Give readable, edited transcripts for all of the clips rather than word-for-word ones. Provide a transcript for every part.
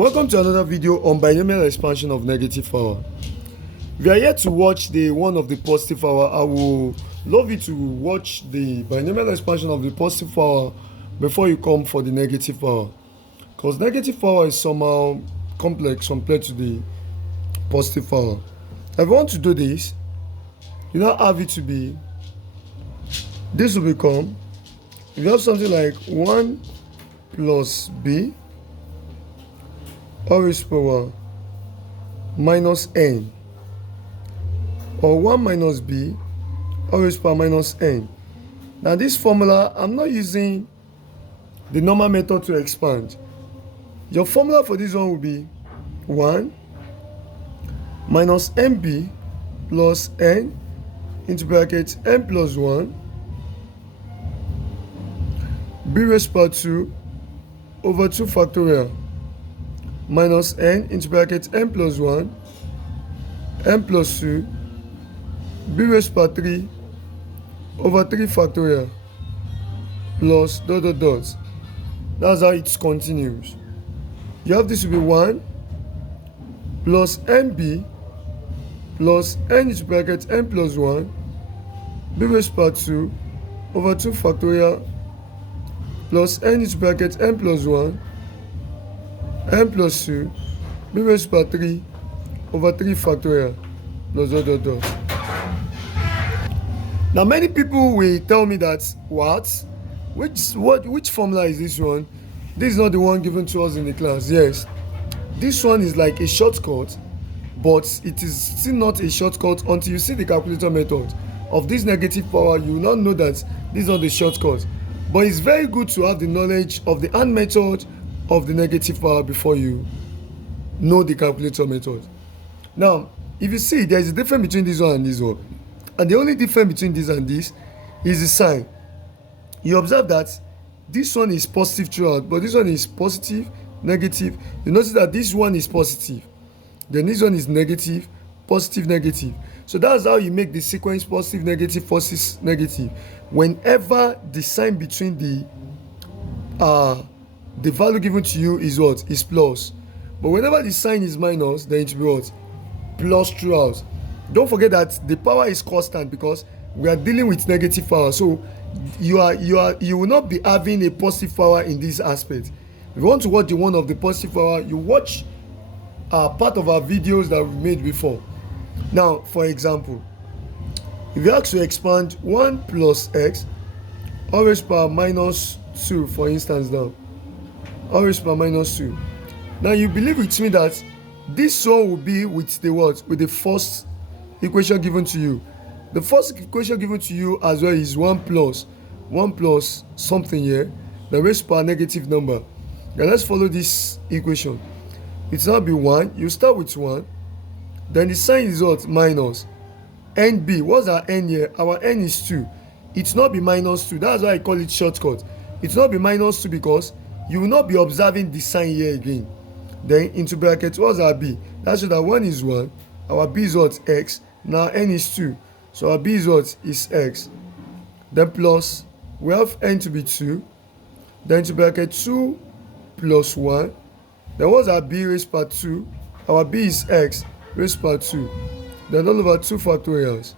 Welcome to another video on binomial expansion of negative power. We are here to watch the one of the positive power. I will love you to watch the binomial expansion of the positive power before you come for the negative power, because negative power is somehow complex compared to the positive power. If you want to do this, you now have it to be, this will become, if you have something like 1 plus b all raised power minus n, or 1 minus b all raised power minus n. Now this formula, I'm not using the normal method to expand. Your formula for this one will be 1 minus nb plus n into bracket n plus 1 b raised power 2 over 2 factorial minus n into bracket n plus 1 n plus 2 b raised power 3 over 3 factorial plus dot dot dot. That's how it continues. You have this to be 1 plus nb plus n into bracket n plus 1 b raised power 2 over 2 factorial plus n into bracket n plus 1 n plus 2 b raised power 3 over 3 factorial plus dot dot dot. Now many people will tell me that which formula is this one? This is not the one given to us in the class. Yes, this one is like a shortcut, but it is still not a shortcut until you see the calculator method of this negative power. You will not know that this is not the shortcut, but it's very good to have the knowledge of the hand method of the negative power before you know the calculator method. Now if you see, there is a difference between this one and this one, and the only difference between this and this is the sign. You observe that this one is positive throughout, but this one is positive, negative. You notice that this one is positive, then this one is negative, positive, negative. So that's how you make the sequence positive, negative. Whenever the sign between the value given to you is what? Is plus. But whenever the sign is minus, then it will be what? Plus throughout. Don't forget that the power is constant because we are dealing with negative power. So you will not be having a positive power in this aspect. If you want to watch the one of the positive power, you watch part of our videos that we made before. Now, for example, if you ask to expand 1 plus x all raised power minus 2, for instance, now all raised power minus 2. Now you believe with me that this one will be with the what? With the first equation given to you. The first equation given to you as well is 1 plus something here, the raised power negative number. Now let's follow this equation. It's now be 1. You start with 1, then the sign is what? Minus nb. What's our n here? Our n is 2. It's not be minus 2. That's why I call it shortcut. It's not be minus 2 because you will not be observing the sign here again. Then into bracket, what's our b? That's so that 1 is 1, our b is what? X. Now n is 2, so our b is what? Is x. Then plus, we have n to be 2, then into bracket 2 plus 1, then what's our b raised power 2? Our b is x raised power 2, then all over 2 factorials,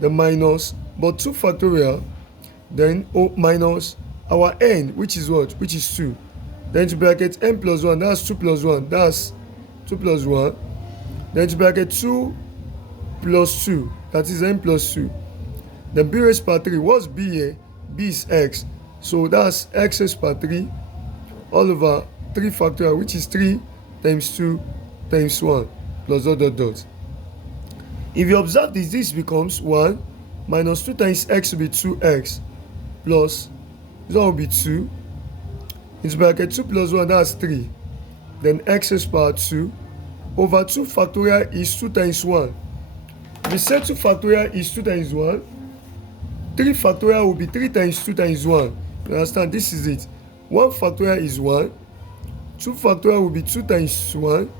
then minus, but 2 factorial, then minus our n, which is what? Which is 2, then into bracket n plus 1, that's 2 plus 1, that's 2 plus 1, then into bracket 2 plus 2, that is n plus 2, then b raised power 3. What's b here? B is x, so that's x raised power 3 all over 3 factorial, which is 3 times 2 times 1 plus dot dot dot. If you observe this becomes 1 minus 2 times x will be 2x plus this one will be 2 into bracket 2 plus 1, that's 3, then x raised power 2 over 2 factorial is 2 times 1. If you say 2 factorial is 2 times 1, 3 factorial will be 3 times 2 times 1. You understand? This is it. 1 factorial is 1, 2 factorial will be 2 times 1,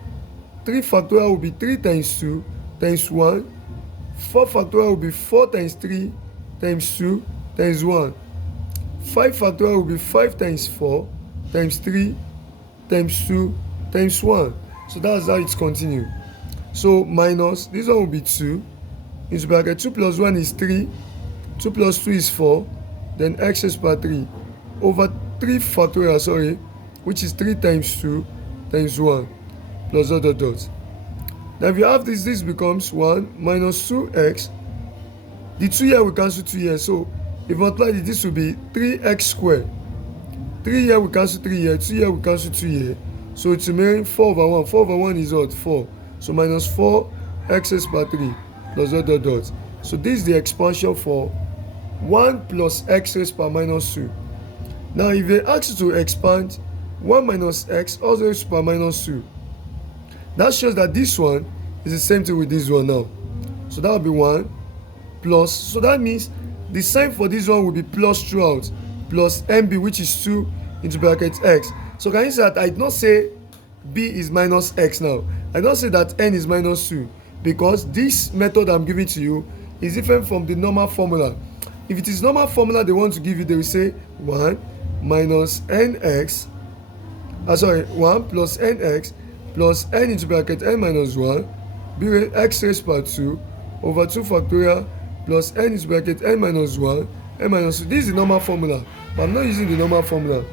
3 factorial will be 3 times 2 times 1, 4 factorial will be 4 times 3 times 2 times 1, 5 factorial will be 5 times 4 times 3 times 2 times 1. So that's how it's continued. So minus, this one will be 2 into bracket 2 plus 1 is 3, 2 plus 2 is 4, then x raised power 3 over 3 factorial, which is 3 times 2 times 1 plus dot dot dot. Now if you have this becomes 1 minus 2x. The 2 here will cancel 2 here, so if you multiply it, this will be 3x squared. 3 here will cancel 3 here, 2 here will cancel 2 here, so it's remaining 4 over 1. 4 over 1 is what? 4. So minus 4 x raised power 3 plus dot dot dot. So this is the expansion for 1 plus x raised power minus 2. Now if they ask you to expand 1 minus x also raised to power minus 2, that shows that this one is the same thing with this one now. So that will be 1 plus, so that means the sign for this one will be plus throughout, plus mb, which is 2 into bracket x. So can you say that I did not say b is minus x now? I don't say that n is minus 2, because this method I'm giving to you is different from the normal formula. If it is normal formula they want to give you, they will say 1 minus nx, 1 plus nx plus n into bracket n minus 1 b x raised power 2 over 2 factorial plus n into bracket n minus 1 n minus 2. This is the normal formula, but I'm not using the normal formula.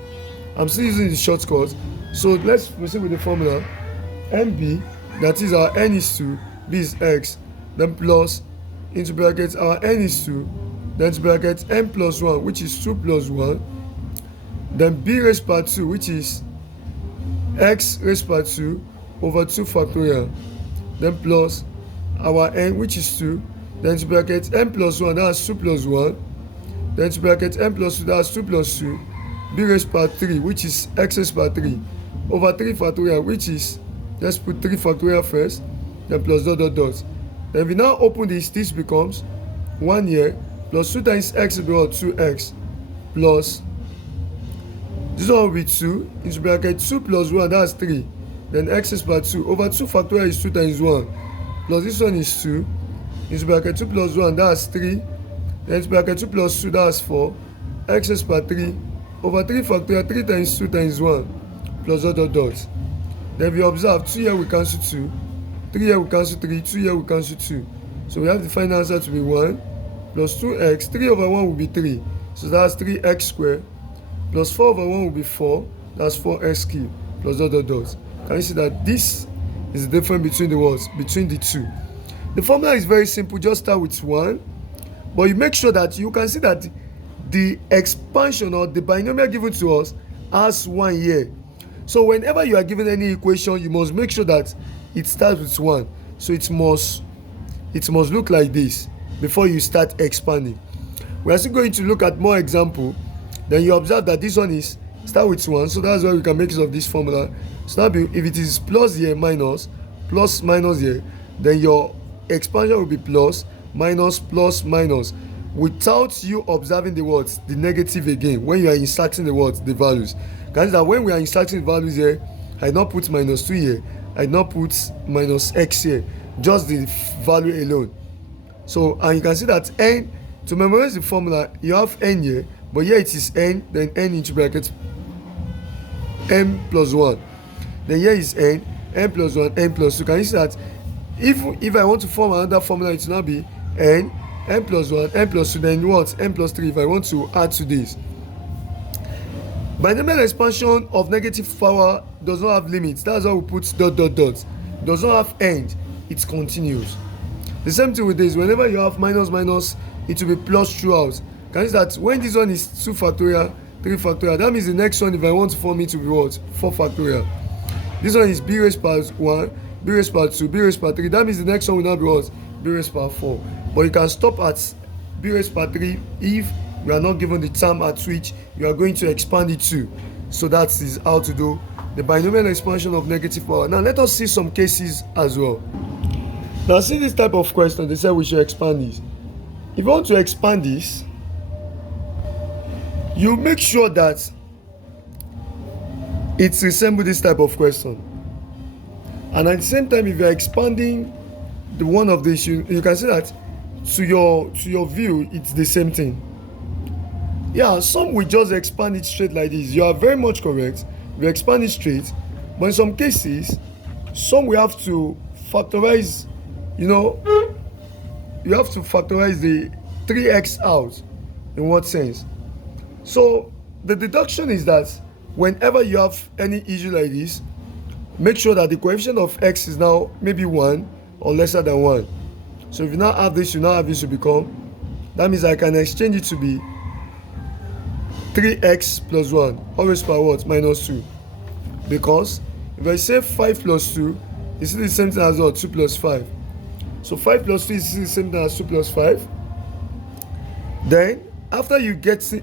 I'm still using the shortcut. So let's proceed with the formula. mb, that is our n is 2, b is x, then plus into bracket our n is 2, then into bracket n plus 1, which is 2 plus 1, then b raised power 2, which is x raised power 2 over 2 factorial, then plus our n, which is 2, then into bracket n plus 1, that's 2 plus 1, then into bracket n plus 2, that's 2 plus 2, b raised power 3, which is x raised power 3 over 3 factorial, which is, let's put 3 factorial first, then plus dot dot dot. Then if we now open this becomes 1 here plus 2 times x will be what? 2x plus, this one will be 2 into bracket 2 plus 1, that's 3, then x is power 2 over 2 factorial is 2 times 1 plus this one is 2 into bracket 2 plus 1, that's 3, then into bracket 2 plus 2, that's 4, x is power 3 over 3 factorial, 3 times 2 times 1 plus dot dot dot. Then if you observe, 2 here will cancel 2, 3 here will cancel 3, 2 here will cancel 2. So we have the final answer to be 1 plus 2x, 3 over 1 will be 3, so that's 3x squared, plus 4 over 1 will be 4, that's 4x cubed, plus dot dot dot. Can you see that this is the difference between the words, between the two? The formula is very simple, just start with 1, but you make sure that you can see that the expansion or the binomial given to us has 1 here. So whenever you are given any equation, you must make sure that it starts with 1. So it must look like this before you start expanding. We are still going to look at more example. Then you observe that this one is start with 1, so that's why we can make use of this formula. So now if it is plus here minus here, then your expansion will be plus minus without you observing the words, the negative again when you are inserting the words, the values. Guys, that when we are inserting values here, I did not put minus 2 here, I did not put minus x here, just the value alone. So, and you can see that n, to memorize the formula, you have n here, but here it is n, then n into bracket m plus 1. Then here is n plus 1, n plus 2. Can you see that if I want to form another formula, it will now be n plus 1, n plus 2, then what? N plus 3 if I want to add to this. Binomial expansion of negative power does not have limits. That's why we put dot dot dot. It does not have end. It continues. The same thing with this. Whenever you have minus, it will be plus throughout. Can you see that when this one is 2 factorial, 3 factorial, that means the next one, if I want to form it, to be what? 4 factorial. This one is b raised power 1, b raised power 2, b raised power 3. That means the next one will not be what? B raised power 4. But you can stop at b raised power 3 if you are not given the term at which you are going to expand it to. So that is how to do the binomial expansion of negative power. Now let us see some cases as well. Now see this type of question, they say we should expand this. If you want to expand this, you make sure that it resembles this type of question. And at the same time, if you are expanding the one of this, you can see that to your view, it's the same thing. Yeah, some will just expand it straight like this. You are very much correct. We expand it straight, But in some cases, some we have to factorize, you have to factorize the 3x out. In what sense? So the deduction is that whenever you have any issue like this, make sure that the coefficient of x is now maybe 1 or lesser than 1. So if you now have this, you now have this to become, that means I can exchange it to be 3x plus 1, always power what? Minus 2. Because if I say 5 plus 2, is the same thing as what? 2 plus 5. So 5 plus 2 is the same thing as 2 plus 5. Then after you just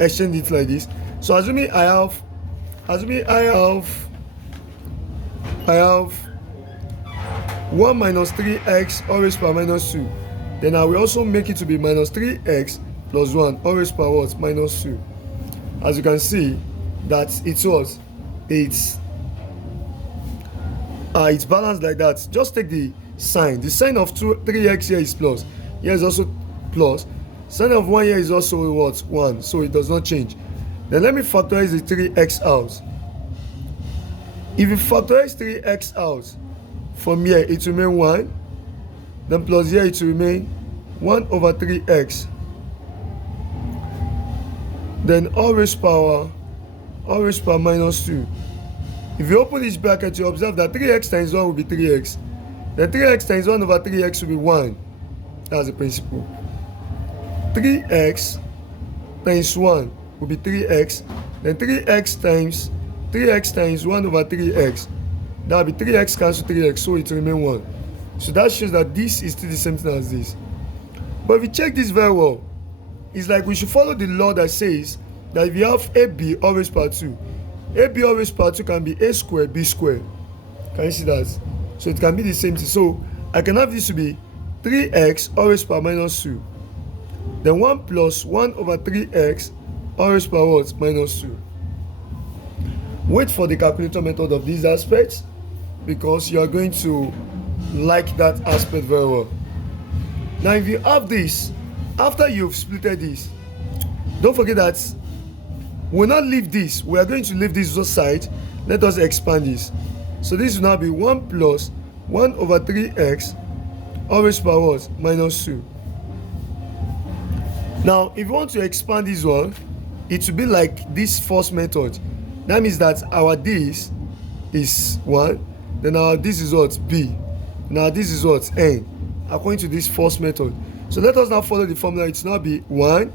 exchange it like this, so assuming I have 1 minus 3x always power minus 2, then I will also make it to be minus 3x plus 1 always power what? Minus 2. As you can see, that it's what? It's balanced like that. Just take the sign. The sign of 3x here is plus. Here is also plus. Sign of 1 here is also what? 1. So it does not change. Then let me factorize the 3x out. If you factorize 3x out, from here it will remain 1. Then plus here it will remain 1 over 3x. Then all raised power minus 2. If you open this bracket, you observe that 3x times 1 will be 3x. Then 3x times 1 over 3x will be 1. That's the principle. 3x times 1 will be 3x. Then 3x times 1 over 3x. That will be 3x cancel 3x, so it will remain 1. So that shows that this is still the same thing as this. But if you check this very well, it's like we should follow the law that says that if you have AB always power 2, AB always power 2 can be a squared b squared. Can you see that? So it can be the same thing. So I can have this to be 3x always power minus 2. Then 1 plus 1 over 3x always power what? Minus 2. Wait for the calculator method of these aspects, because you are going to like that aspect very well. Now if you have this, after you've splitted this, don't forget that we'll not leave this. We are going to leave this side. Let us expand this. So this will now be 1 plus 1 over 3x always power what? Minus 2. Now if you want to expand this one, it will be like this first method. That means that our this is 1, then our this is what? B. Now this is what? N, according to this first method. So let us now follow the formula. It will now be 1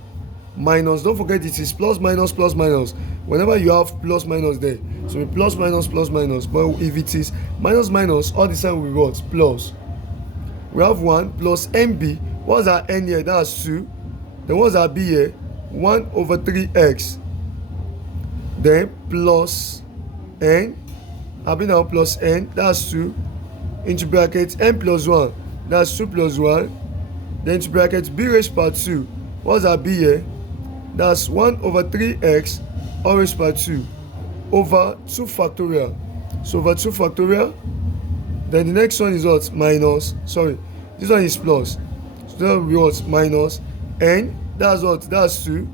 minus, don't forget it is plus minus plus minus. Whenever you have plus minus there, so we plus minus plus minus. But if it is minus minus, all the time we what? Plus. We have 1 plus NB. What's our N here? That's 2. Then what's our B here? 1 over 3x. Then plus N. I'll be now plus N. That's 2. Into bracket N plus 1. That's 2 plus 1. Then into bracket B raised power 2. What's our B here? That's 1 over 3x all raised by 2 over 2 factorial. So over 2 factorial. Then the next one is what? Minus. Sorry. This one is plus. So that will be what? Minus N. That's what? That's 2.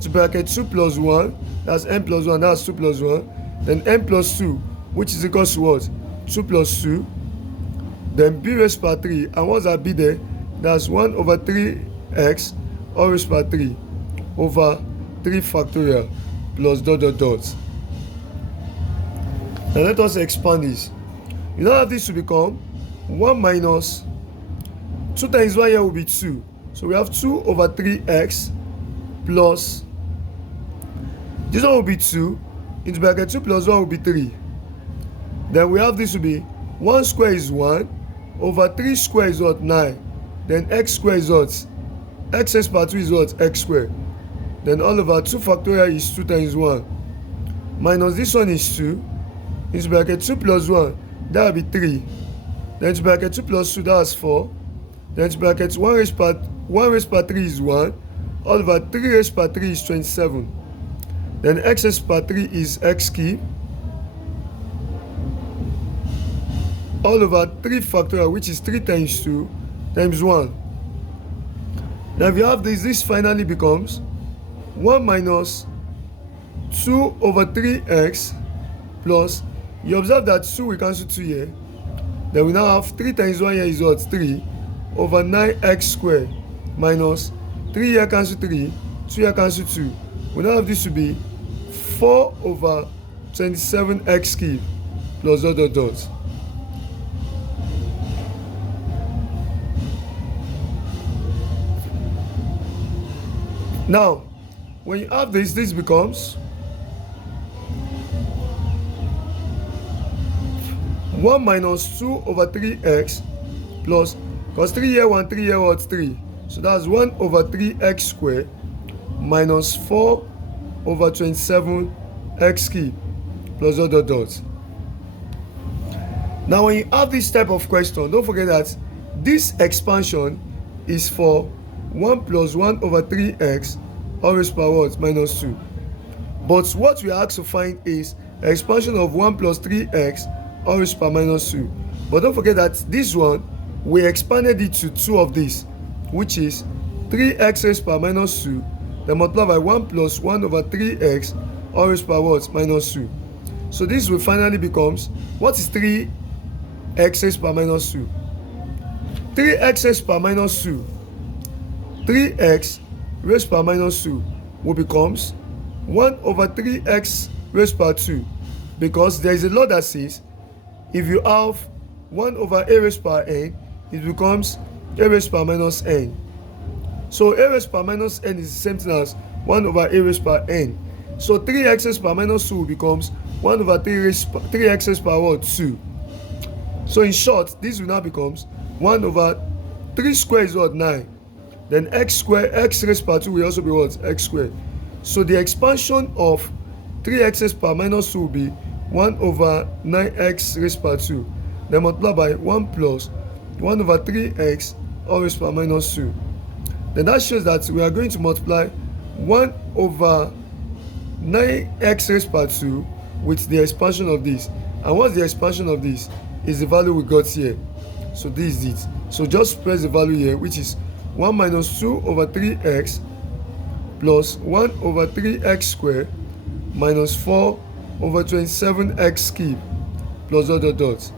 To bracket 2 plus 1. That's N plus 1. That's 2 plus 1. Then N plus 2, which is equal to what? 2 plus 2. Then B raised by 3. And what's that B there? That's 1 over 3x all raised by 3 over 3 factorial plus dot dot dot. Now let us expand this. You now have this to become 1 minus 2 times 1 here will be 2. So we have 2 over 3x plus, this one will be 2, into bracket 2 plus 1 will be 3. Then we have this to be 1 square is 1 over 3 square is what? 9. Then x square is what? X raised by 2 is what? X square. Then all over 2 factorial is 2 times 1. Minus this one is 2. Into bracket 2 plus 1, that will be 3. Then into bracket 2 plus 2, that's 4. Then into bracket 1 raised by 3 is 1. All over 3 raised by 3 is 27. Then x raised by 3 is x cube. All over 3 factorial, which is 3 times 2 times 1. Now if you have this finally becomes 1 minus 2 over 3x plus, you observe that 2 will cancel 2 here. Then we now have 3 times 1 here is what? 3 over 9x squared minus 3 here cancel 3, 2 here cancel 2. We now have this to be 4 over 27x cubed plus dot dot dot. Now, when you have this becomes 1 minus 2 over 3x plus, because 3 here 1, 3 here what? 3. So that's 1 over 3x squared minus 4 over 27x cubed plus dot dot dot. Now when you have this type of question, don't forget that this expansion is for 1 plus 1 over 3x all raised to power what? Minus 2. But what we are asked to find is expansion of 1 plus 3x all raised to power minus 2. But don't forget that this one, we expanded it to 2 of this, which is 3x raised to power minus 2, then multiply by 1 plus 1 over 3x all raised to power what? Minus 2. So this will finally becomes, what is 3x raised to power minus 2? 3x raised to power minus 2. 3x raised to power minus 2 will becomes 1 over 3x raised to power 2, because there is a law that says if you have 1 over a raised to power n, it becomes a raised to power minus n. So a raised to power minus n is the same thing as 1 over a raised to power n. So 3x raised to power minus 2 becomes 1 over 3x raised to power 2. So in short, this will now becomes 1 over 3 squared is what? 9. Then x squared, x raised to power 2 will also be what? X squared. So the expansion of 3x raised to power minus 2 will be 1 over 9x raised to power 2. Then multiply by 1 plus 1 over 3x all raised to power minus 2. Then that shows that we are going to multiply 1 over 9x raised to power 2 with the expansion of this. And what's the expansion of this? Is the value we got here. So this is it. So just press the value here, which is 1 minus 2 over 3x plus 1 over 3x squared minus 4 over 27x cubed plus dot dot dot.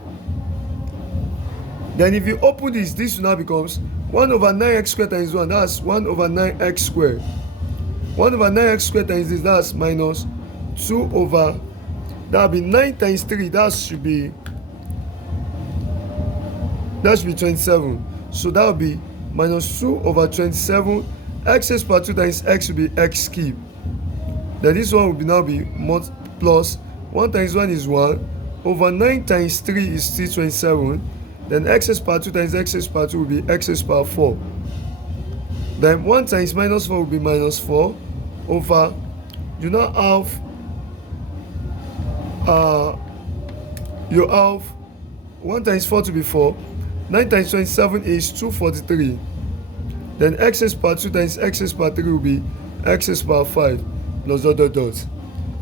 Then if you open this, this now becomes 1 over 9x squared times 1, that's 1 over 9x squared. 1 over 9x squared times this, that's minus 2 over, that will be 9 times 3, that should be 27. So that will be minus 2 over 27, x raised to power 2 times x will be x cubed. Then this one will now be plus 1 times 1 is 1 over 9 times 3 is still 27. Then x raised to power 2 times x raised to power 2 will be x raised to power 4. Then 1 times minus 4 will be minus 4 over, you now have you have 1 times 4 to be 4. 9 times 27 is 243. Then x raised to power 2 times x raised to power 3 will be x raised to power 5 plus dot dot dot.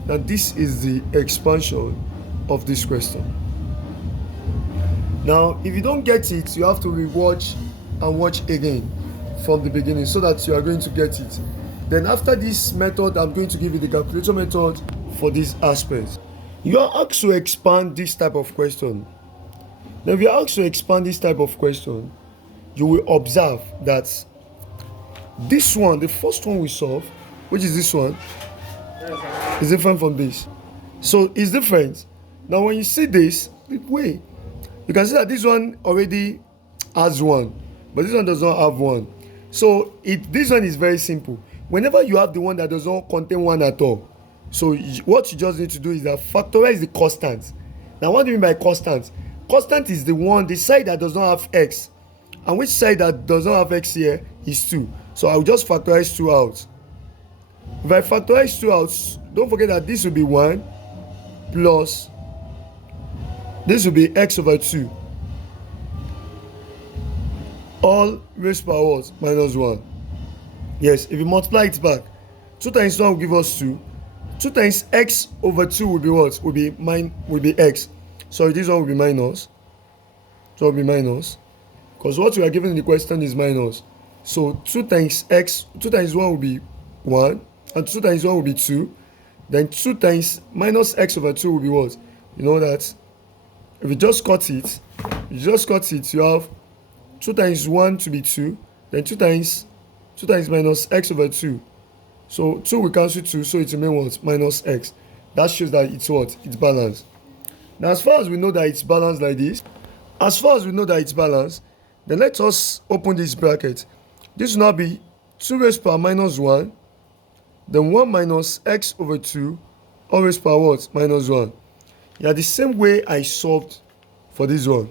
Now this is the expansion of this question. Now if you don't get it, you have to rewatch and watch again from the beginning so that you are going to get it. Then after this method, I'm going to give you the calculator method for this aspect. You are asked to expand this type of question. Now if you are asked to expand this type of question, you will observe that this one, the first one we solve, which is this one, is different from this. So it's different. Now when you see this, wait, you can see that this one already has 1, but this one does not have 1. So this one is very simple. Whenever you have the one that does not contain 1 at all, so what you just need to do is that factorize the constant. Now what do you mean by constant? Constant is the one, the side that does not have x. And which side that does not have x here is 2. So I'll just factorize 2 out. If I factorize 2 out, don't forget that this will be 1 plus this will be x over 2. All raised to power what? Minus 1. Yes, if you multiply it back, 2 times 1 will give us 2. 2 times x over 2 will be what? Will be x. So this one will be minus. So it will be minus. Because what we are given in the question is minus. So 2 times x, 2 times 1 will be 1. And 2 times 1 will be 2. Then 2 times minus x over 2 will be what? You know that if you just cut it, you have 2 times 1 to be 2, then 2 times minus x over 2. So 2 will cancel 2, so it remains what? Minus x. That shows that it's what? It's balanced. Now, as far as we know that it's balanced like this, then let us open this bracket. This will now be 2 raised power minus 1, then 1 minus x over 2, all raised power what? Minus 1. Yeah, the same way I solved for this one.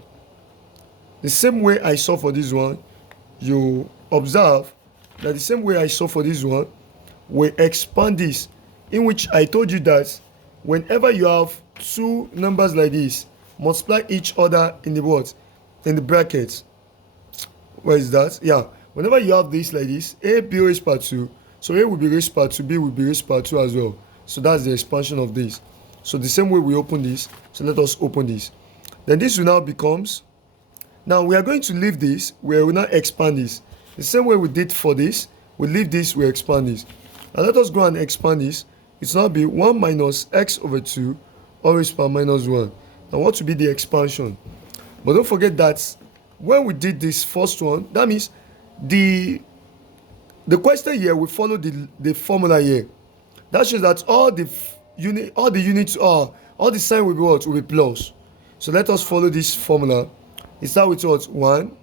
You observe that the same way I solved for this one, we expand this, in which I told you that whenever you have two numbers like this, multiply each other in the what? In the brackets. Where is that? Yeah. Whenever you have this like this, a b raised power 2, so a will be raised power 2, b will be raised power 2 as well. So that's the expansion of this. So the same way we open this, so let us open this. Then this will now becomes, now we are going to leave this, we will now expand this. The same way we did for this, we leave this, we expand this. Now let us go and expand this. It will now be 1 minus x over 2, all raised power minus 1. Now what will be the expansion? But don't forget that when we did this first one, that means the question here we follow the formula here. That shows that all the sign will be what? Will be plus. So let us follow this formula. It starts with what? 1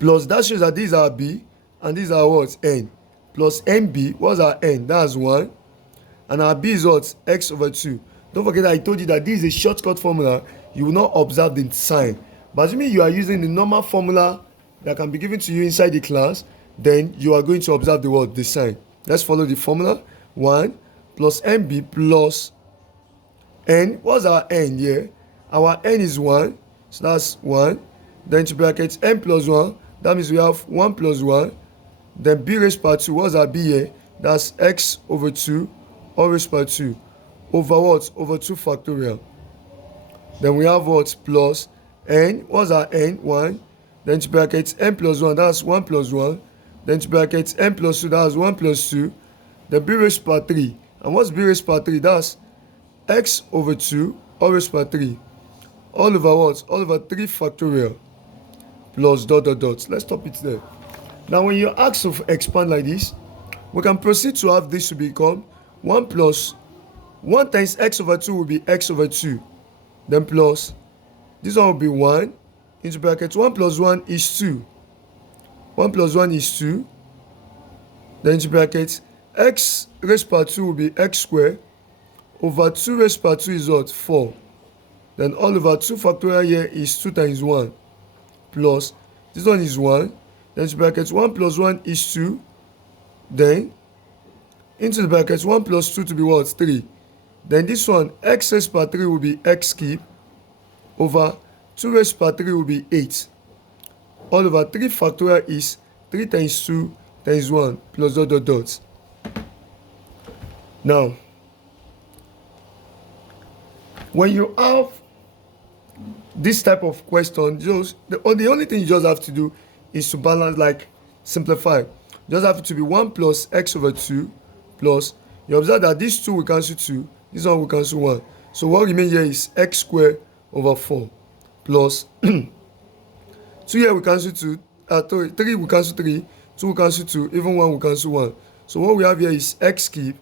plus, that shows that these are b and these are what? N. Plus nb, what's our n? That's 1. And our b is what? X over 2. Don't forget that I told you that this is a shortcut formula. You will not observe the sign. But assuming you are using the normal formula that can be given to you inside the class, then you are going to observe the word, the sign. Let's follow the formula. 1 plus nb plus n. What's our n here? Our n is 1. So that's 1. Then to bracket n plus 1. That means we have 1 plus 1. Then b raised power 2. What's our b here? That's x over 2. All raised power 2. Over what? Over 2 factorial. Then we have what? Plus n. What's our n? 1. Then to bracket n plus 1. That's 1 plus 1. Then to bracket n plus 2. That's 1 plus 2. Then b raised power 3. And what's b raised power 3? That's x over 2. All raised power 3. All over what? All over 3 factorial. Plus dot dot dot. Let's stop it there. Now when you're asked to expand like this, we can proceed to have this to become 1 plus 1 times x over 2 will be x over 2. Then plus, this one will be 1 into bracket 1 plus 1 is 2. 1 plus 1 is 2. Then into bracket x raised power 2 will be x squared over 2 raised power 2 is what? 4. Then all over 2 factorial here is 2 times 1 plus this one is 1. Then into bracket 1 plus 1 is 2. Then into the bracket 1 plus 2 to be what? 3. Then this one, x raised power 3 will be x cube over 2 raised power 3 will be 8. All over 3 factorial is 3 times 2 times 1 plus dot dot dot. Now, when you have this type of question, the only thing you just have to do is to balance, like simplify. Just have to be 1 plus x over 2 plus, you observe that these 2 will cancel 2, this one will cancel 1. So what remains here is x squared over 4 plus 2 here will cancel 2, 3 will cancel 3, 2 will cancel 2, even 1 will cancel 1. So what we have here is x cube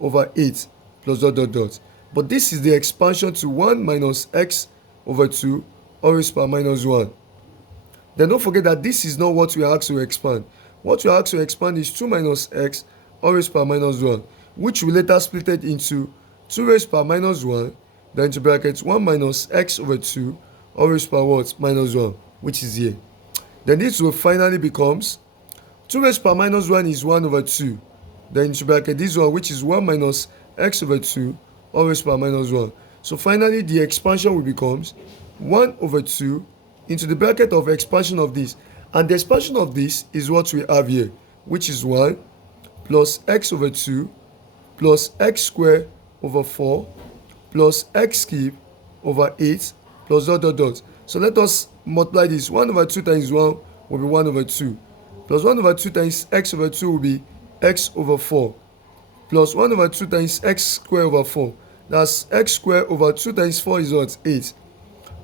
over 8 plus dot dot dot. But this is the expansion to 1 minus x over 2 all raised power minus 1. Then don't forget that this is not what we are asked to expand. What we are asked to expand is 2 minus x all raised power minus 1, which we later split it into 2 raised power minus 1, then into brackets 1 minus x over 2 all raised power what? Minus 1, which is here. Then this will finally becomes 2 raised power minus 1 is 1 over 2. Then into bracket this one, which is 1 minus x over 2 all raised power minus 1. So finally the expansion will becomes 1 over 2 into the bracket of expansion of this. And the expansion of this is what we have here, which is 1 plus x over 2 plus x squared over 4 plus x cube over 8 plus dot dot dot. So let us multiply this. 1 over 2 times 1 will be 1 over 2 plus 1 over 2 times x over 2 will be x over 4 plus 1 over 2 times x squared over 4. That's x squared over 2 times 4 is what? 8.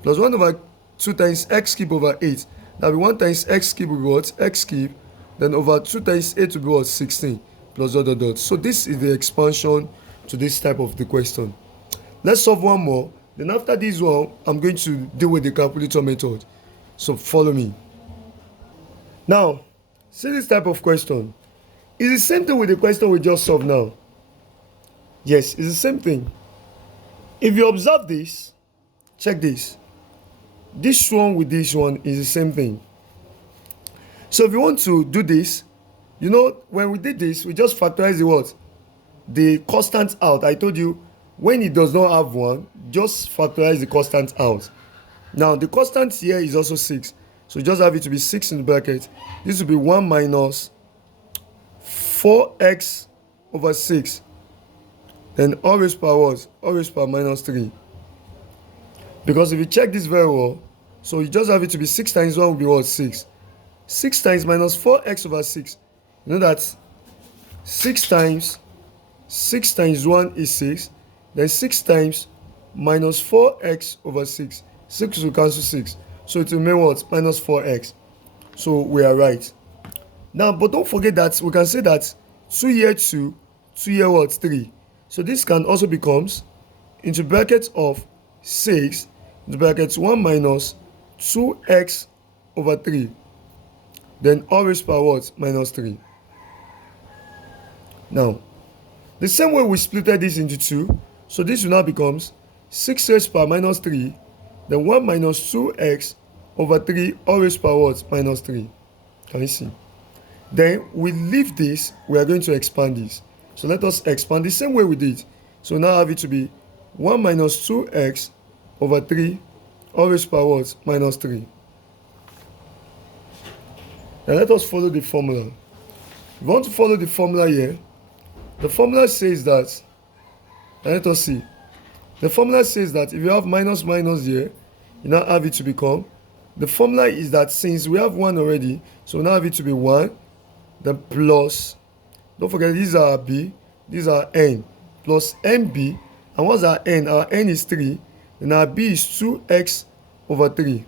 Plus 1 over 2 times x cube over 8. That will be 1 times x cube will be what? X cube. Then over 2 times 8 will be what? 16. Plus dot dot dot. So this is the expansion to this type of the question. Let's solve one more. Then after this one, I'm going to deal with the calculator method. So follow me. Now, see this type of question. It's the same thing with the question we just solved now. Yes, it's the same thing. If you observe this, check this. This one with this one is the same thing. So if you want to do this, you know, when we did this, we just factorize the what? The constant out. I told you, when it does not have 1, just factorize the constant out. Now, the constant here is also 6. So just have it to be 6 in the bracket. This will be 1 minus 4x over 6. Then all raised power what? All raised power minus 3. Because if you check this very well, so you just have it to be 6 times 1 will be what? 6. 6 times minus 4x over 6. You know that 6 times 1 is 6. Then 6 times minus 4x over 6. 6 will cancel 6. So it will remain what? Minus 4x. So we are right. Now, but don't forget that we can say that 2 here 2, 2 here what? 3. So this can also becomes into bracket of 6, into bracket 1 minus 2x over 3. Then all raised power what? Minus 3. Now, the same way we splitted this into 2, so this will now becomes 6 raised power minus 3, then 1 minus 2x over 3 all raised power what? Minus 3. Can you see? Then we leave this, we are going to expand this. So let us expand the same way we did. So now have it to be 1 minus 2x over 3 all raised power what? Minus 3. Now let us follow the formula. If you want to follow the formula here, the formula says that, and let us see. The formula says that if you have minus minus here, you now have it to become, the formula is that since we have 1 already, so we now have it to be 1, then plus, don't forget these are b, these are n, plus nb, and what's our n? Our n is 3, and our b is 2x over 3.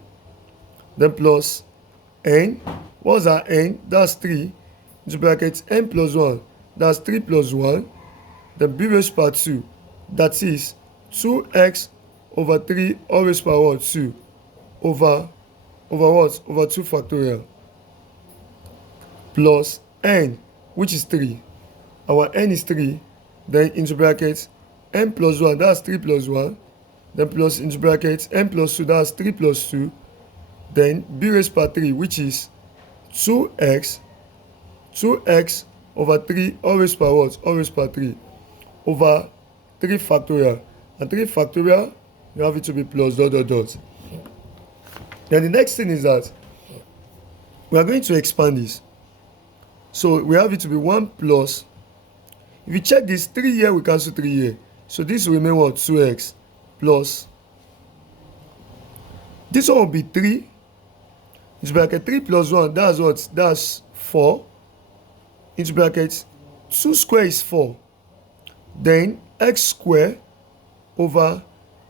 Then plus n, what's our n? That's 3, into bracket n plus 1, that's 3 plus 1, then b raised power 2, that is 2x over 3 all raised power 2 over what? Over 2 factorial, plus n, which is 3. Our n is 3, then into bracket n plus 1, that's 3 plus 1, then plus into bracket n plus 2, that's 3 plus 2, then b raised power 3, which is 2x over 3 all raised power what? All raised power 3 over 3 factorial. And 3 factorial, you have it to be plus dot dot dot. Then the next thing is that we are going to expand this. So we have it to be 1 plus, if you check this, 3 here we cancel 3 here. So this will remain what? 2x plus, this one will be 3. Into bracket 3 plus 1, that's what? That's 4. Into bracket 2 square is 4. Then x square over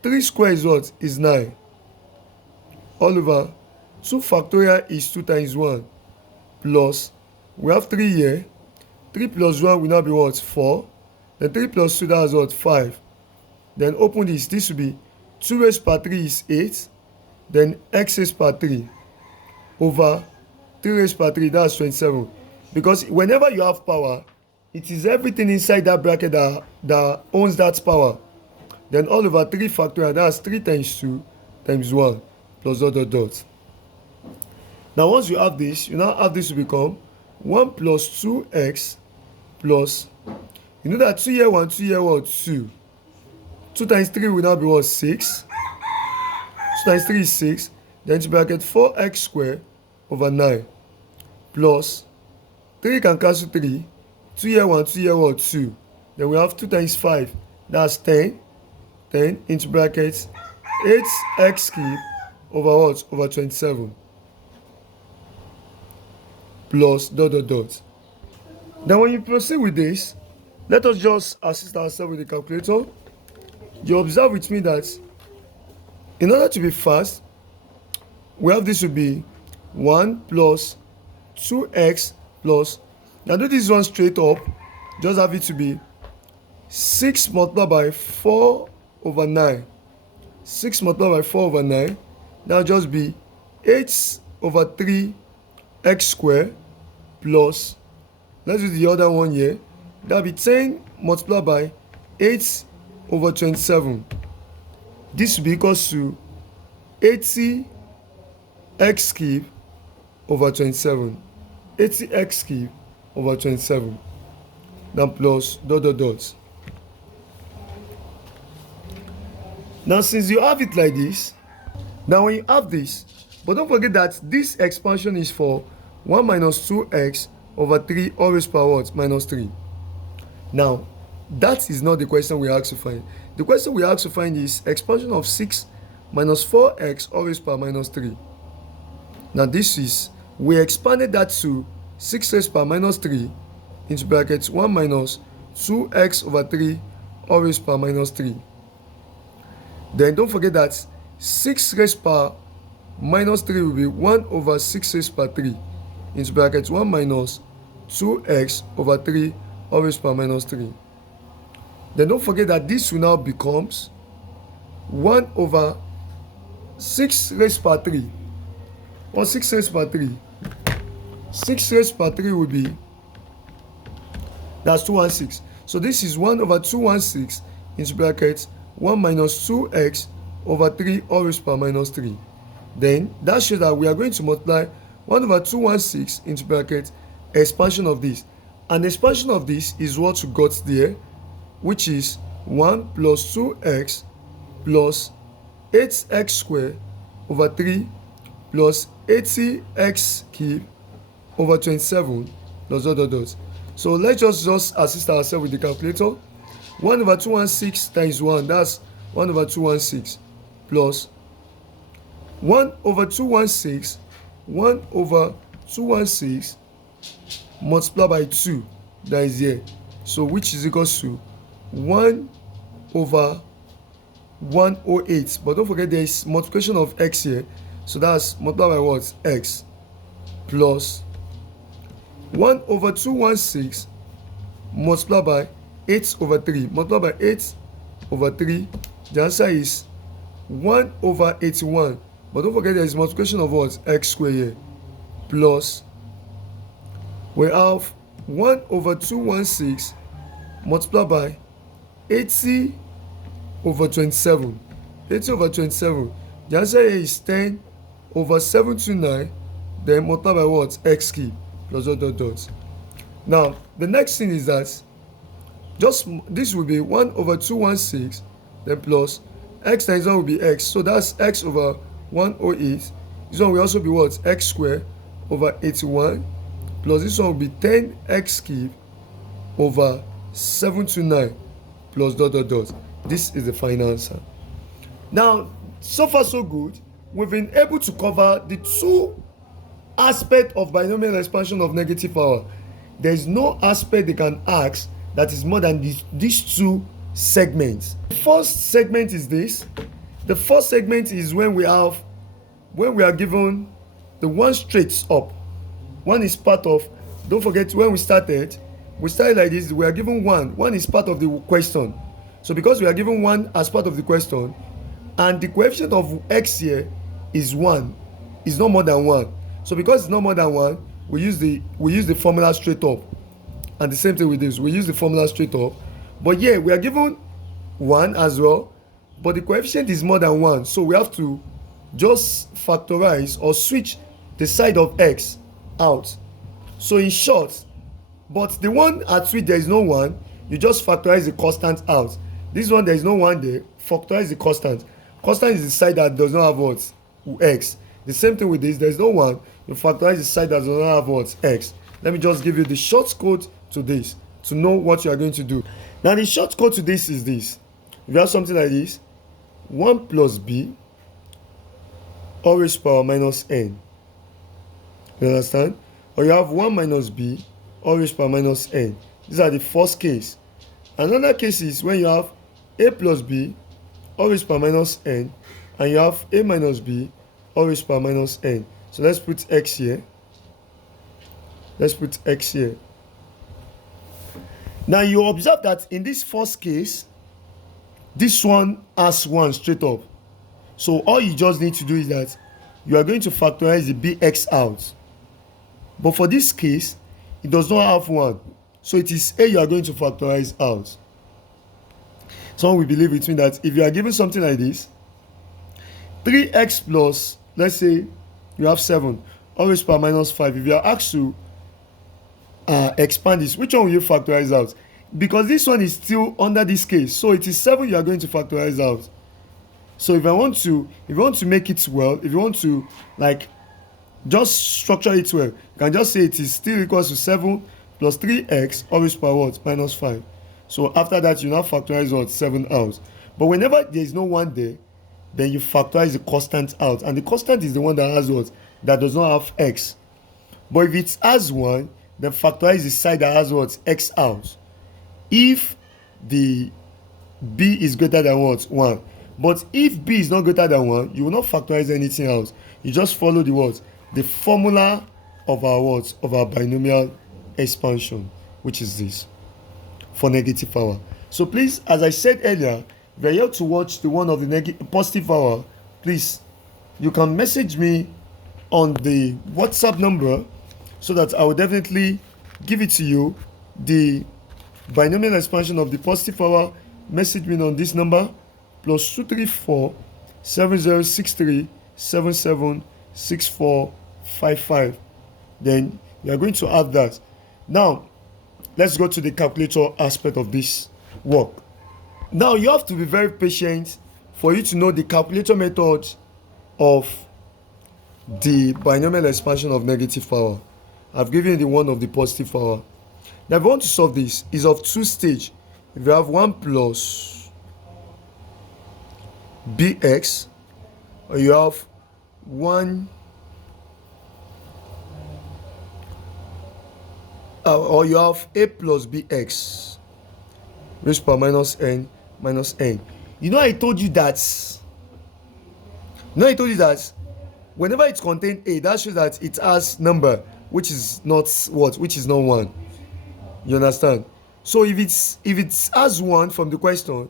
3 square is what? Is 9. All over 2 factorial is 2 times 1 plus, we have 3 here. 3 plus 1 will now be what? 4. Then 3 plus 2, that's what? 5. Then open this. This will be 2 raised power 3 is 8. Then x raised power 3 over 3 raised power 3, that's 27. Because whenever you have power, it is everything inside that bracket that owns that power. Then all over 3 factorial, that's 3 times 2 times 1 plus dot dot dot. Now once you have this, you now have this to become 1 plus 2x plus, you know that 2 here 1, 2 here what? 2. 2 times 3 will now be what? 6. 2 times 3 is 6. Then into bracket 4x squared over 9 plus 3 can cancel 3. 2 here 1, 2 here what? 2. Then we have 2 times 5, that's 10. Then into brackets 8x cubed over what? Over 27 plus dot dot dot. Then when you proceed with this, let us just assist ourselves with the calculator. you observe with me that in order to be fast, we have this to be 1 plus 2x plus, now do this one straight up, just have it to be 6 multiplied by 4 over 9. 6 multiplied by 4 over 9, that will just be 8 over 3 x squared plus, let's do the other one here, that will be 10 multiplied by 8 over 27. This will be equals to 80 x cube over 27. 80 x cube over 27. Then plus dot dot dot. Now since you have it like this, now when you have this, but don't forget that this expansion is for 1 minus 2x over 3 all raised power what? Minus 3. Now, that is not the question we asked to find. The question we asked to find is expansion of 6 minus 4x all raised power minus 3. Now this is, we expanded that to 6 raised power minus 3 into brackets 1 minus 2x over 3 all raised power minus 3. Then don't forget that 6 raised power minus 3 will be 1 over 6 raised power 3 into brackets 1 minus 2x over 3 all raised power minus 3. Then don't forget that this will now becomes 1 over 6 raised power 3. Or 6 raised power 3. 6 raised power 3 will be, that's 216. So this is 1 over 216 into brackets 1 minus 2x over 3 all raised power minus 3. Then that shows that we are going to multiply 1 over 216 into bracket expansion of this. And expansion of this is what you got there, which is 1 plus 2x plus 8x squared over 3 plus 80x cube over 27 plus dot dot dot. So let's just assist ourselves with the calculator. 1 over 216 times 1, that's 1 over 216 plus 1 over 216, 1 over 216 multiplied by 2, that is here. So which is equals to 1 over 108. But don't forget there is multiplication of x here. So that's multiplied by what? X. Plus 1 over 216 multiplied by 8 over 3. Multiplied by 8 over 3. The answer is 1 over 81. But don't forget there is multiplication of what? X squared here. Plus, we have 1 over 216 multiplied by 80 over 27. 80 over 27. The answer here is 10 over 729. Then multiplied by what? X cube plus dot dot dot. Now, the next thing is that just this will be 1 over 216, then plus x times 1 will be x. So that's x over 108. This one will also be what? X squared over 81. Plus this one will be 10x cube over 729 plus dot dot dot. This is the final answer. Now, so far so good. We've been able to cover the two aspects of binomial expansion of negative power. There is no aspect they can ask that is more than these two segments. The first segment is this. The first segment is when we are given the one straight up. One is part of, don't forget when we started like this, we are given one. One is part of the question. So because we are given one as part of the question, and the coefficient of x here is 1, is not more than 1. So because it's not more than 1, we use the formula straight up. And the same thing with this, we use the formula straight up. But yeah, we are given 1 as well, but the coefficient is more than 1. So we have to just factorize or switch the side of x out. So in short, but the one at which there is no 1, you just factorize the constant out. This one, there is no 1 there, factorize the constant. Constant is the side that does not have what? X. The same thing with this, there is no 1, you factorize the side that does not have what? X. Let me just give you the shortcut to this to know what you are going to do. Now the shortcut to this is this. If you have something like this, 1 plus b all raised power minus n. You understand? Or you have 1 minus b all raised power minus n. These are the first case. Another case is when you have a plus b all raised power minus n, and you have a minus b all raised power minus n. So let's put x here. Let's put x here. Now you observe that in this first case, this one has 1 straight up. So all you just need to do is that you are going to factorize the bx out. But for this case, it does not have 1. So it is a you are going to factorize out. Some will believe it means that if you are given something like this, 3x plus, let's say you have 7, all raised power minus 5. If you are asked to expand this, which one will you factorize out? Because this one is still under this case, so it is 7 you are going to factorize out. So if you want to make it well, if you want to like just structure it well, you can just say it is still equals to 7 plus 3x all raised power what? Minus 5. So after that, you now factorize what? 7 out. But whenever there is no 1 there, then you factorize the constant out, and the constant is the one that has what? That does not have x. But if it has 1, then factorize the side that has what? X out. If the b is greater than what? 1. But if b is not greater than 1, you will not factorize anything else. You just follow the what? The formula of our what? Of our binomial expansion, which is this, for negative power. So please, as I said earlier, if you are here to watch the one of the positive power, please, you can message me on the WhatsApp number so that I will definitely give it to you. The binomial expansion of the positive power, message me on this number, plus 234 7063 776455. Then you are going to have that. Now let's go to the calculator aspect of this work. Now you have to be very patient for you to know the calculator method of the binomial expansion of negative power. I've given you the one of the positive power. Now if you want to solve this, is of 2 stage. If you have 1 plus bx, or you have 1 or you have a plus bx raised power minus n minus n. I told you that whenever it contains a, that shows that it has number which is not what? Which is not 1. You understand? So if it has 1 from the question,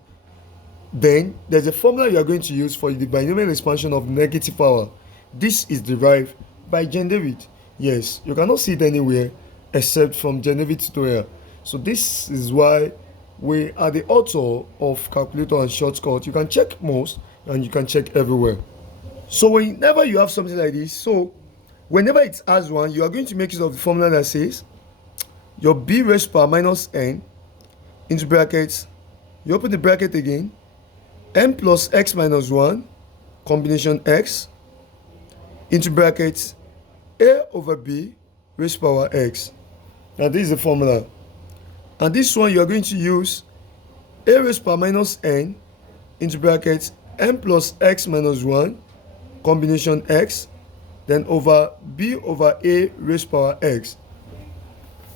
then there's a formula you are going to use for the binomial expansion of negative power. This is derived by Jen David. Yes, you cannot see it anywhere except from Jen David tutorial. So this is why we are the author of calculator and shortcut. You can check most and you can check everywhere. So whenever you have something like this, so whenever it has 1, you are going to make use of the formula that says your b raised power minus n into brackets, you open the bracket again, n plus x minus 1 combination x into brackets a over b raised power x. Now this is the formula, and this one you are going to use a raised power minus n into brackets n plus x minus 1 combination x, then over b over a raised power x.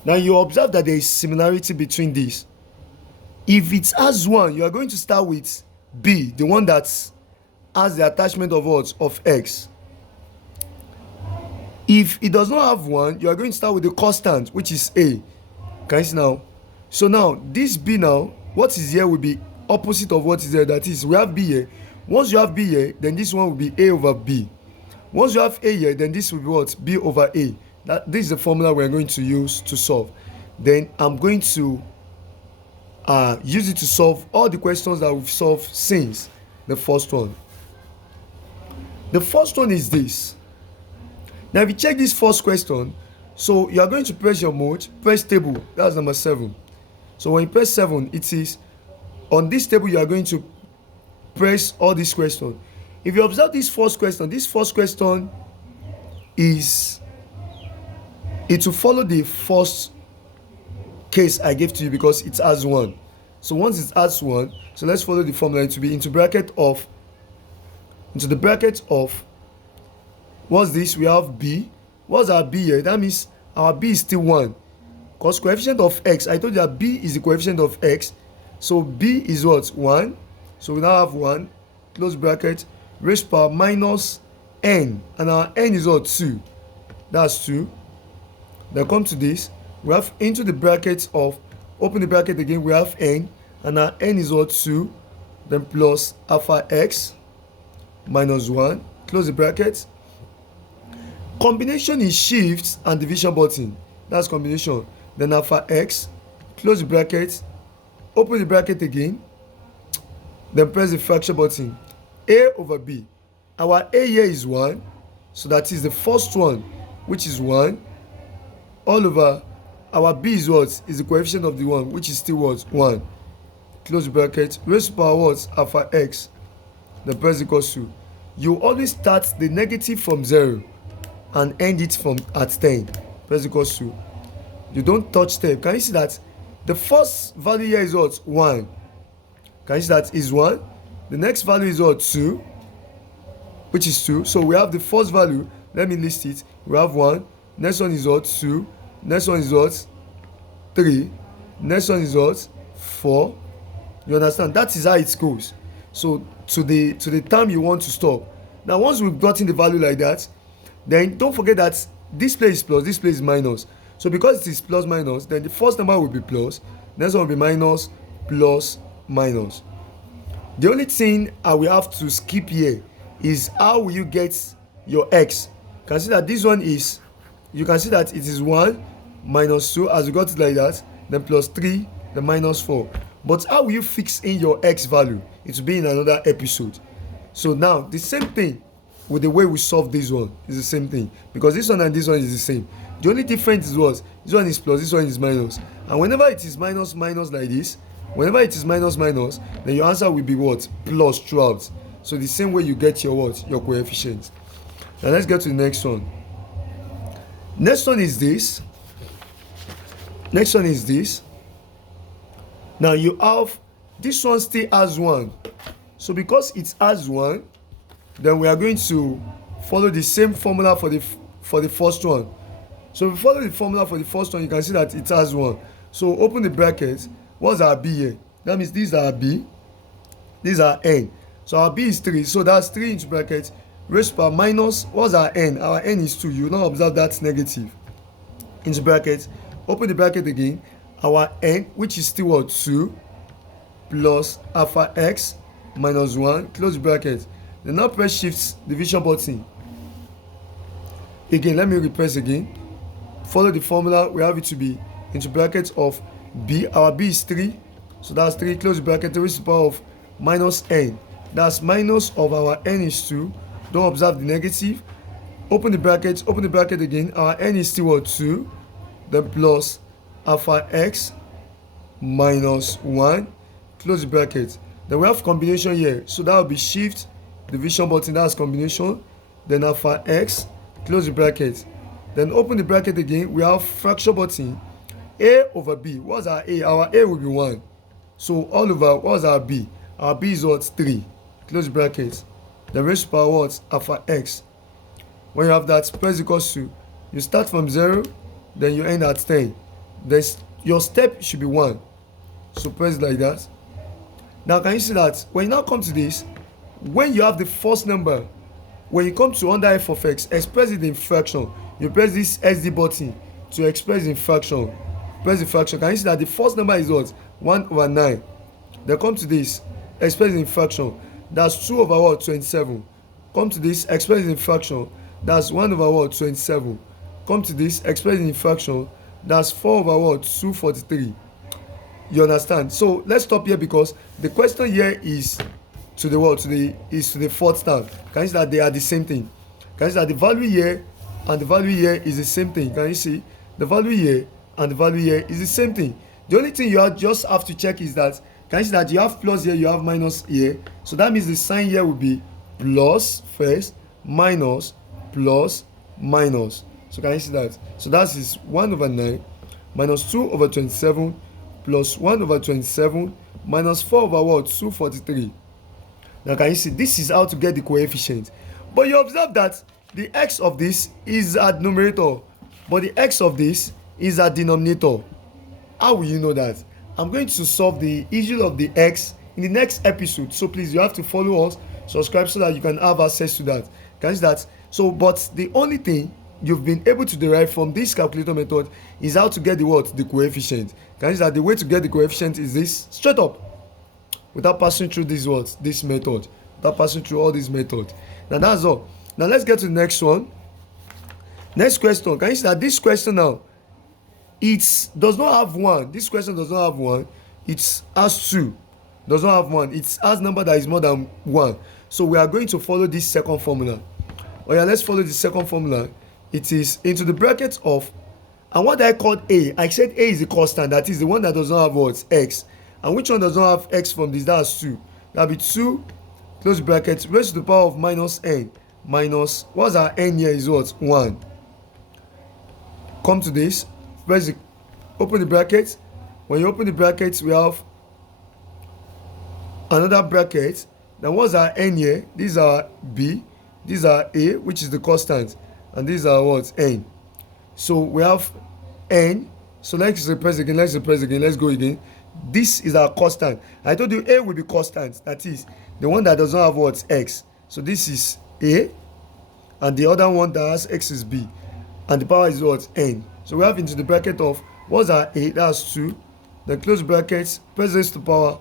Now you observe that there is similarity between these. If it has 1, you are going to start with b, the one that has the attachment of what? Of x. If it does not have 1, you are going to start with the constant, which is a. Can you see now? So now this b now, what is here will be opposite of what is there. That is, we have b here. Once you have b here, then this one will be a over b. Once you have a here, then this will be what? B over a. This is the formula we're going to use to solve. Then I'm going to use it to solve all the questions that we've solved since the first one. The first one is this. Now if you check this first question, so you are going to press your mode, press table, that's number 7. So when you press 7, it is on this table you are going to press all these questions. If you observe this first question is, it will follow the first case I gave to you because it has 1. So once it has 1, so let's follow the formula to be into the bracket of what's this? We have b. What's our b here? That means our b is still 1, because coefficient of x, I told you that b is the coefficient of x, so b is what? 1. So we now have 1 close bracket, raised to power minus n, and our n is what? 2. That's 2. Then come to this, we have into the bracket of, open the bracket again, we have n, and our n is what? 2. Then plus alpha x minus 1, close the bracket. Combination is shift and division button. That's combination. Then alpha x, close the bracket, open the bracket again, then press the fraction button. A over b. Our a here is 1, so that is the first one, which is 1, all over our b is what? Is the coefficient of the 1, which is still what? 1. Close the bracket, raised to power what? Alpha x, then press equals to. You always start the negative from 0 and end it from at 10. Press equals to. You don't touch step. Can you see that the first value here is what? 1. Can you see that is 1? The next value is what? 2, which is 2. So we have the first value. Let me list it. We have 1. Next one is what? 2. Next one is what? 3. Next one is what? 4. You understand? That is how it goes. So to the term you want to stop. Now once we've gotten the value like that, then don't forget that this place is plus, this place is minus. So because it is plus minus, then the first number will be plus, next one will be minus, plus, minus. The only thing I will have to skip here is how will you get your x. You can see that this one is, you can see that it is 1 minus 2 as you got it like that, then plus 3, then minus 4. But how will you fix in your x value? It will be in another episode. So now the same thing with the way we solve this one is the same thing, because this one and this one is the same. The only difference is what? This one is plus, this one is minus. And whenever it is minus minus like this, whenever it is minus minus, then your answer will be what? Plus throughout. So the same way you get your what? Your coefficient. Now let's get to the next one. Next one is this. Next one is this. Now you have, this one still has 1. So because it has 1, then we are going to follow the same formula for the first one. So if we follow the formula for the first one, you can see that it has 1. So open the brackets. What's our b here? That means these are b, these are n. So our b is 3. So that's 3 into bracket raised to power minus, what's our n? Our n is 2. You will not observe that negative. Into bracket, open the bracket again. Our n, which is still what? 2, plus alpha x minus 1, close the bracket. Then now press shift division button. Again, let me repress again. Follow the formula. We have it to be into bracket of b. Our b is 3. So that's 3. Close the bracket. Raised to the power of minus n. That's minus of our n is 2. Don't observe the negative. Open the bracket. Open the bracket again. Our n is still what? 2. Then plus alpha x minus 1. Close the bracket. Then we have combination here. So that will be shift division button. That's combination. Then alpha x. Close the bracket. Then open the bracket again. We have fraction button. A over b. What's our a? Our a will be 1. So all over, what's our b? Our b is what? 3. Close the bracket. Then raised to power what? Alpha x. When you have that, press equals to. You start from 0, then you end at 10. Then your step should be 1. So press like that. Now can you see that when you now come to this, when you have the first number, when you come to under f of x, express it in fraction. You press this SD button to express in fraction. Press the fraction. Can you see that the first number is what? 1 over 9. Then come to this, express in fraction. That's 2 over what? 27. Come to this, express in fraction. That's 1 over what? 27. Come to this, express in fraction. That's 4 over what? 243. You understand? So let's stop here because the question here is to the what? To the fourth term. Can you see that they are the same thing? Can you see that the value here and the value here is the same thing? Can you see? The value here and the value here is the same thing. The only thing you just have to check is that, can you see that you have plus here, you have minus here. So that means the sign here will be plus first, minus, plus, minus. So can you see that? So that is 1 over 9 minus 2 over 27 plus 1 over 27 minus 4 over what? 243. Now can you see, this is how to get the coefficient. But you observe that the x of this is at numerator, but the x of this is at denominator. How will you know that? I'm going to solve the issue of the x in the next episode. So please, you have to follow us subscribe so that you can have access to that. Can you see that? So but the only thing you've been able to derive from this calculator method is how to get the what, the coefficient. Can you see that the way to get the coefficient is this, straight up, without passing through this what, this method, without passing through all these methods. Now that's all. Now let's get to the next one. Next question. Can you see that this question now, it does not have one. This question does not have one. It has two. Does not have one. It has number that is more than one. So we are going to follow this second formula. Oh yeah, let's follow the second formula. It is into the bracket of, and what I called a, I said a is the constant, that is the one that does not have what, x. And which one does not have x from this? That's 2. That'll be 2, close bracket, raised to the power of minus n, minus, what's our n here is what, 1. Come to this, press the, open the bracket. When you open the bracket, we have another bracket. Then what's our n here? These are b, these are a, which is the constant, and these are what, n. So we have n. So let's replace again, let's go again. This is our constant. I told you a will be constant, that is the one that does not have what, x. So this is a, and the other one that has x is b, and the power is what, n. So we have into the bracket of, what's our a, that's 2, then close bracket, press this to power,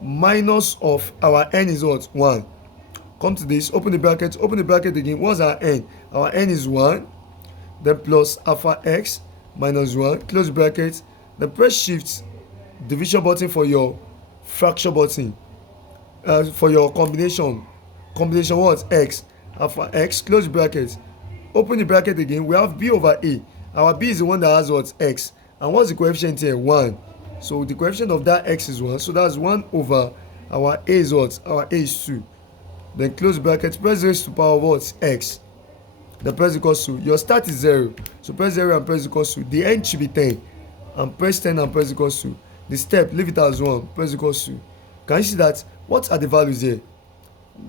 minus of our n is what, 1. Come to this, open the bracket again. What's our n? Our n is 1, then plus alpha x minus 1, close bracket, then press shift division button for your fraction button, for your combination what, x, alpha x, close bracket, open the bracket again. We have b over a. Our b is the one that has what, x, and what's the coefficient here? 1. So the coefficient of that x is 1, so that's 1 over our a is what, our a is 2. Then close bracket, press raised to power of what, x, then press equals to, your start is 0, so press 0 and press equals to, the end should be 10, and press 10 and press equals to, the step leave it as 1, press equals to. Can you see that? What are the values here?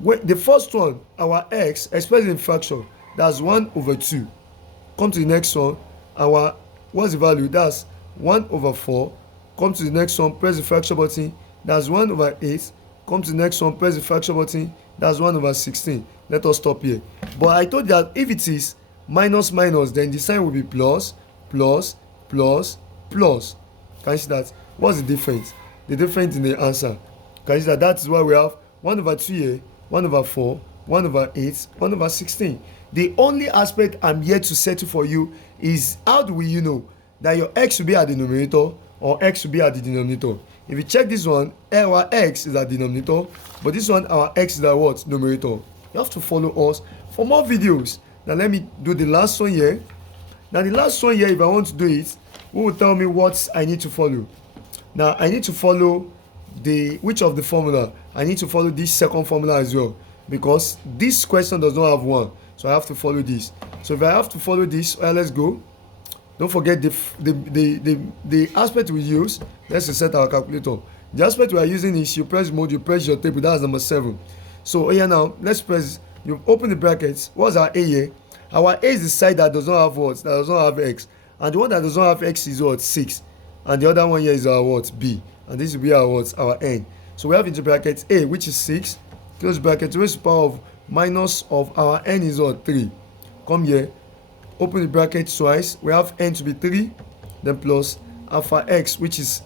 The first one, our x expressed in fraction, that's 1 over 2. Come to the next one, our, what's the value? That's 1 over 4. Come to the next one, press the fraction button, that's 1 over 8. Come to the next one, press the fraction button, that's 1 over 16. Let us stop here. But I told you that if it is minus minus, then the sign will be plus, plus, plus, plus. Can you see that? What's the difference? The difference in the answer. Can you see that? That is why we have 1 over 2 here, 1 over 4, 1 over 8, 1 over 16. The only aspect I'm yet to settle for you is, how do you know that your x will be at the numerator or x will be at the denominator? If you check this one, our x is at the denominator, but this one, our x is at what? Numerator. You have to follow us for more videos. Now let me do the last one here. Now the last one here, if I want to do it, who will tell me what I need to follow? Now I need to follow which of the formula? I need to follow this second formula as well, because this question does not have one, so I have to follow this. So if I have to follow this, let's go. Don't forget the aspect we use. Let's reset our calculator. The aspect we are using is, you press mode, you press your table, that's number 7. So here now, let's press, you open the brackets. What's our a here? Our a is the side that does not have what? That does not have x. And the one that does not have x is what? 6. And the other one here is our what? B. And this will be our what? Our n. So we have into bracket a, which is 6. Close bracket, raised to the power of minus of our n is what? 3. Come here. Open the bracket twice. We have n to be 3, then plus alpha x, which is,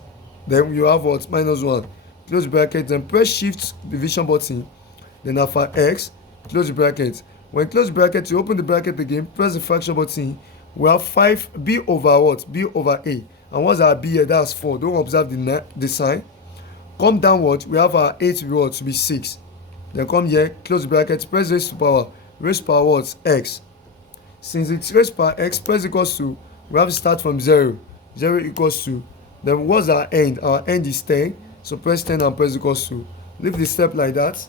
then you have what? Minus 1. Close bracket, then press shift division button, then alpha x, close bracket. When close bracket, you open the bracket again, press the fraction button. We have 5 b over what? B over a. And what's our b here? That's 4. Don't observe the sign. Come downward, we have our a to be what? To be 6. Then come here, close bracket, press raised to power. Raised power what? X. Since it's raised power x, press equals to, we have to start from 0. 0 equals to, then what's our end? Our end is 10. So press 10 and press equals to. Leave the step like that.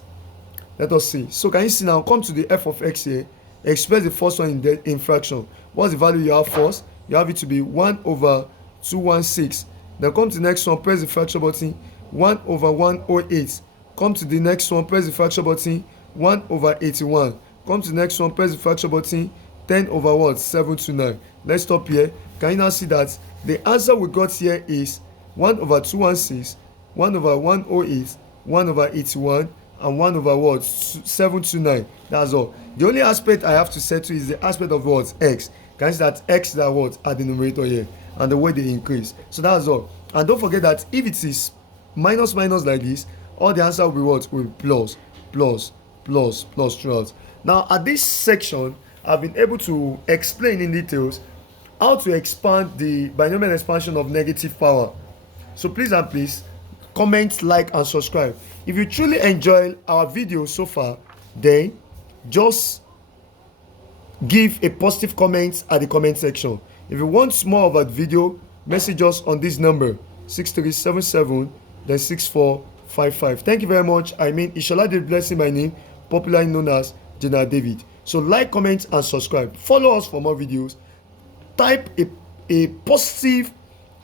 Let us see. So can you see now? Come to the f of x here. Express the first one in fraction. What's the value you have first? You have it to be 1 over 216. Then come to the next one, press the fraction button, 1 over 108. Come to the next one, press the fraction button, 1 over 81. Come to the next one, press the fraction button, 10 over what? 729. Let's stop here. Can you now see that the answer we got here is 1 over 216, 1 over 108, 1 over 81, and 1 over what 729. That's all. The only aspect I have to settle is the aspect of what x. Can you see that x that what at the numerator here, and the way they increase. So that's all. And don't forget that if it is minus minus like this, all the answer will be what? Will be plus plus plus plus throughout. Now at this section, I've been able to explain in details how to expand the binomial expansion of negative power. So please and please comment, like and subscribe. If you truly enjoy our video so far, then just give a positive comment at the comment section. If you want more of that video, message us on this number 6377 then 6455. Thank you very much. I mean Ishola the Blessing, my name, popularly known as General David. So like, comment and subscribe. Follow us for more videos. Type a positive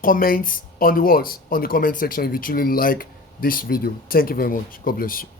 comment on the words on the comment section if you truly like this video. Thank you very much. God bless you.